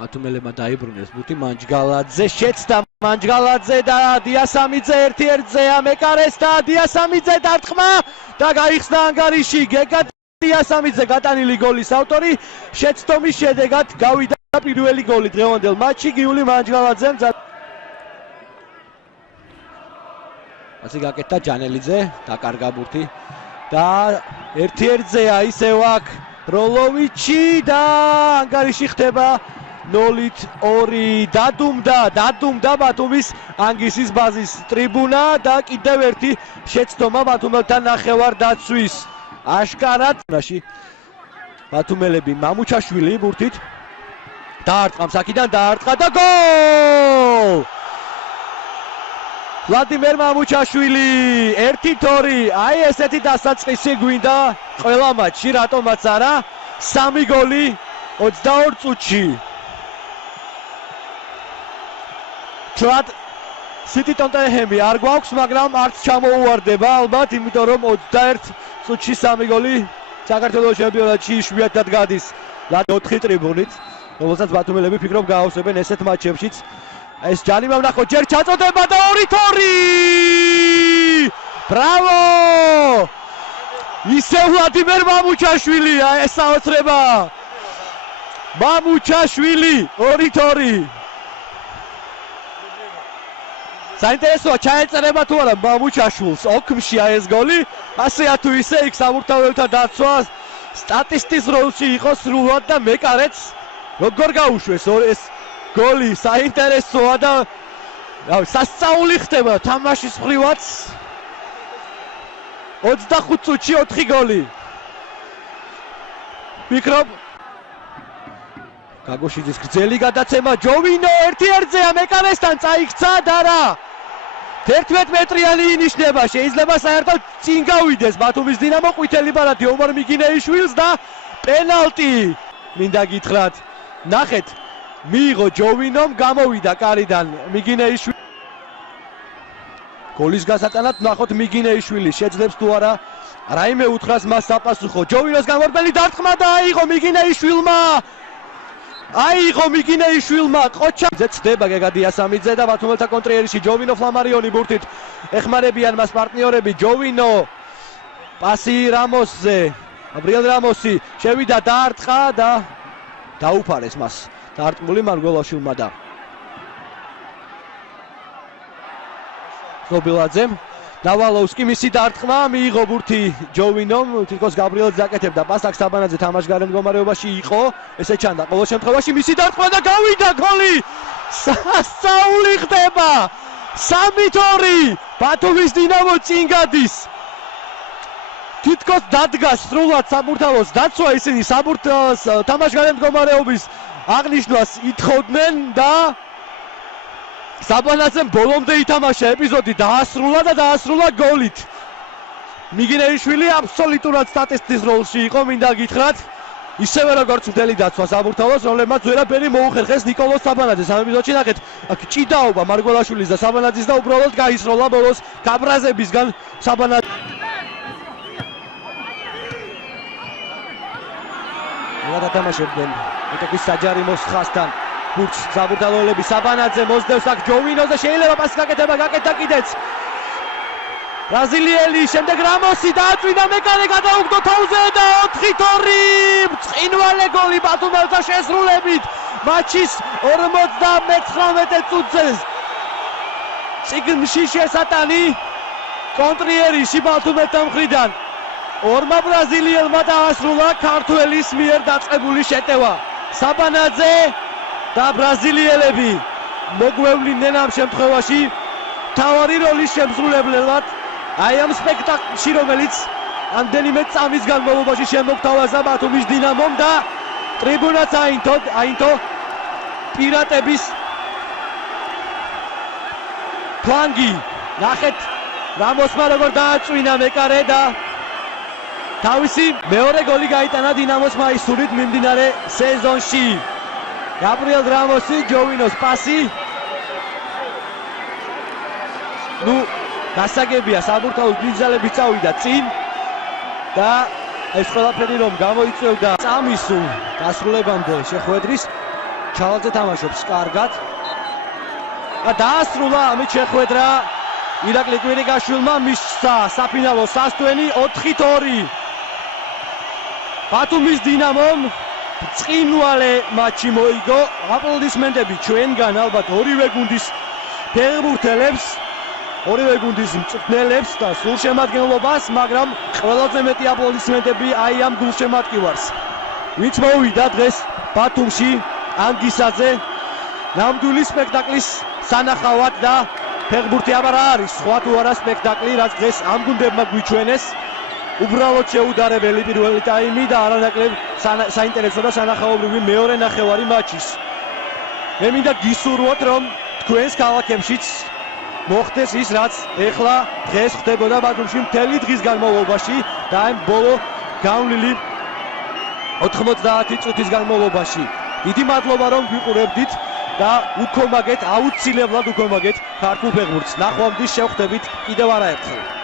ბათუმელებმა დაიბრუნეს ბურთი მანჯგალაძე შეცდა მანჯგალაძე და დიასამიძე ერთ-ერთზე ამეკარეს და დიასამიძე დარტყმა და გაიხსნა ანგარიში გეგა დიასამიძე გატანილი გოლის ავტორი შეცდომის შედეგად გავიდა პირველი გოლი დღევანდელ მატჩში გიული მანჯგალაძემ ასე გაკეთდა ჯანელიძე დაკარგა ბურთი და ერთ-ერთზეა ისევ აქ როლოვიჩი და ანგარიში ხდება 0-2 დადუმდა ბათუმის ანგისის ბაზის ტრიბუნა და კიდევ ერთი შეცდომა ბათუმელთან ნახევარდაცვის აშკარად ბათუმელები მამუჩაშვილი ბურთით დაარტყამს აქედან დაარტყა და გოლ ვლადიმერ მამუჩაშვილი 1-2 აი ესეთი დასაწყისი გვინდა ყველა მატჩში რატომაც არა 3 გოლი 22 წუთში ჩვენად სიტი ტონტენჰემი არ გვაქვს მაგრამ არც ჩამოუვარდება ალბათ იმიტომ რომ 21 წუთში 3 გოლი საქართველოს ჩემპიონატში იშვიათად გადის 4 ტრიბუნით რომელსაც ბათუმელები ფიქრობ გაავსებენ ესეთ მატჩებშიც ეს ჯანიმ ვნახოთ ჯერ ჩაწოდება და 2-2 ბრავო ისე ვლადიმერ მამუჩაშვილია ეს საოცრება მამუჩაშვილი 2-2 საინტერესოა ჩაეწერება თუ არა მამუჩაშვილს ოქმშია ეს გოლი ასეა თუ ისე იქ სამურთავებთან დაცვა სტატისტის როლში იყო სრულად და მეკარეც როგორ გაუშვეს ეს გოლი საინტერესოა და სასწაული ხდება თამაშის მხრივაც 25 წუთში 4 გოლი ვფიქრობ გაგოშიძის გრძელი გადაცემა ჯოვინო ერთ-ერთზეა მეკარესთან წაიქცა და რა 11 მეტრიანი ინიშნება შეიძლება საერთოდ წინ გავიდეს ბათუმის დინამო ყვითელი ბარათი ომარ მიგინეიშვილს და პენალტი მინდა გითხრათ ნახეთ მიიღო ჯოვინომ გამოვიდა კარიდან მიგინეიშვილი გოლის გასატანად ნახოთ მიგინეიშვილი შეძლებს თუ არა რაიმე უთხრას მას საპასუხო ჯოვინოს გამორბელი დარტყმა და აიღო მიგინეიშვილმა ყოჩაძე ცდება გეგა დიასამიძე და ბათუმელთა კონტრიერში ჯოვინო ფლამარიონი ბურთით ეხმარებიან მას პარტნიორები ჯოვინო პასი რამოსზე აბრიელ რამოსი შევიდა დაარტყა და დაუფარეს მას დარტყმული მარგველაშვილმა და ხობილაძემ ნავალოვსკი მისი დარტყმა მიიღო ბურთი ჯოვინომ თითქოს გაბრიელს აკეთებდა პასაკ საბანაძე თამაშგარე მდგომარეობაში იყო ესე ჩანდა ყოველ შემთხვევაში მისი დარტყმა და გავიდა გოლი სასწაული ხდება 3-2 ბათუმის დინამო წინ გადის თითქოს დადგა სრულად საბურთალოს დაცვა ისინი საბურთალოს თამაშგარე მდგომარეობის აღნიშნვას ითხოვდნენ და საბანაძემ ბოლომდე ითამაშა ეპიზოდი დაასრულა გოლით მიგინეიშვილი აბსოლუტურად სტატისტის როლში იყო მინდა გითხრათ ისევე როგორც მთელი დაცვა საბურთალოს რომლებმაც ვერაფერი მოუხერხეს ნიკოლოს საბანაძეს ამ ეპიზოდში ნახეთ აქ ჭიდაობა მარგველაშვილის და საბანაძის და უბრალოდ გაისროლა ბოლოს გაბრაზებისგან საბანაძე გადათამაშებდნენ ეტექის საჯარი მოსხასთან ბურთს საბურთალოელები საბანაძე მოსდევს აქ ჯოვინოზე შეიძლება პასი გაკეთდა კიდეც ბრაზილიელი შემდეგ რამოსი დააწვინა მეკარე გადაუგდო თავზე და 4-2 ბრწყინვალე გოლი ბათუმელთა შესრულებით მატჩის 59 წუთზე წიგნში შესატანი კონტრიერში ბათუმელთა მხრიდან ორმა ბრაზილიელმა დაასრულა ქართველის მიერ დაწყებული შეტევა საბანაძე და ბრაზილიელები მოგვევლინენ ამ შემთხვევაში თავარი როლის შემსრულებლად აი ამ სპექტაკლში რომელიც ამდენიმე წამის განმავლობაში შემოგთავაზა ბათუმის დინამომ და ტრიბუნაც აინთო პირატების ფლანგი ნახეთ რამოსმა როგორ დააწვინა მეკარე და თავისი მეორე გოლი გაიტანა დინამოს მაისურით მიმდინარე სეზონში გაბრიელ რამოსი ჯოვინოს პასი გასაგებია საბურთალოს ბიძალები წავიდა წინ და ეს ყველაფერი რომ გამოიწვევდა წამის დასრულებამდე შეხვედრის ჩალაძე თამაშობს კარგად. დაასრულა ამით შეხვედრა ირაკლი კვირიკაშვილმა მისცა საფინალო სასტვენი 4-2. ბათუმის დინამომ წინვალე მატჩი მოიგო. აპლოდისმენტები ჩვენგან ალბათ ორივე გუნდის ფეხბურთელებს, ორივე გუნდის მწვრთნელებს და სრულშემადგენლობას, მაგრამ ყველაზე მეტი აპლოდისმენტები აი ამ გულშემატკივარს, ვინც მოვიდა დღეს ბათუმში ანგისაძე ნამდვილი სპექტაკლის სანახავად და ფეხბურთი აბარ არის სხვა თუ არა სპექტაკლი, რაც დღეს ამ გუნდებმა გვიჩვენეს. უბრალოდ შეუდარებელი პირველი ტაიმი და არანაკლებ საინტერესო და სანახაობრივი მეორე ნახევარი მატჩის. მე მინდა გისურვოთ, რომ თქვენს ქალაქებშიც მოხდეს ის, რაც ეხლა დღეს ხდებოდა ბათუმში მთელი დღის განმავლობაში და ამ ბოლო გავლილი 90 წუთის განმავლობაში. დიდი მადლობა, რომ გვიყურებდით და უქომაგეთ, აუცილებლად უქომაგეთ ქართულ ფეხბურთს. ნახვამდის შევხვდებით კიდევ არაერთხელ.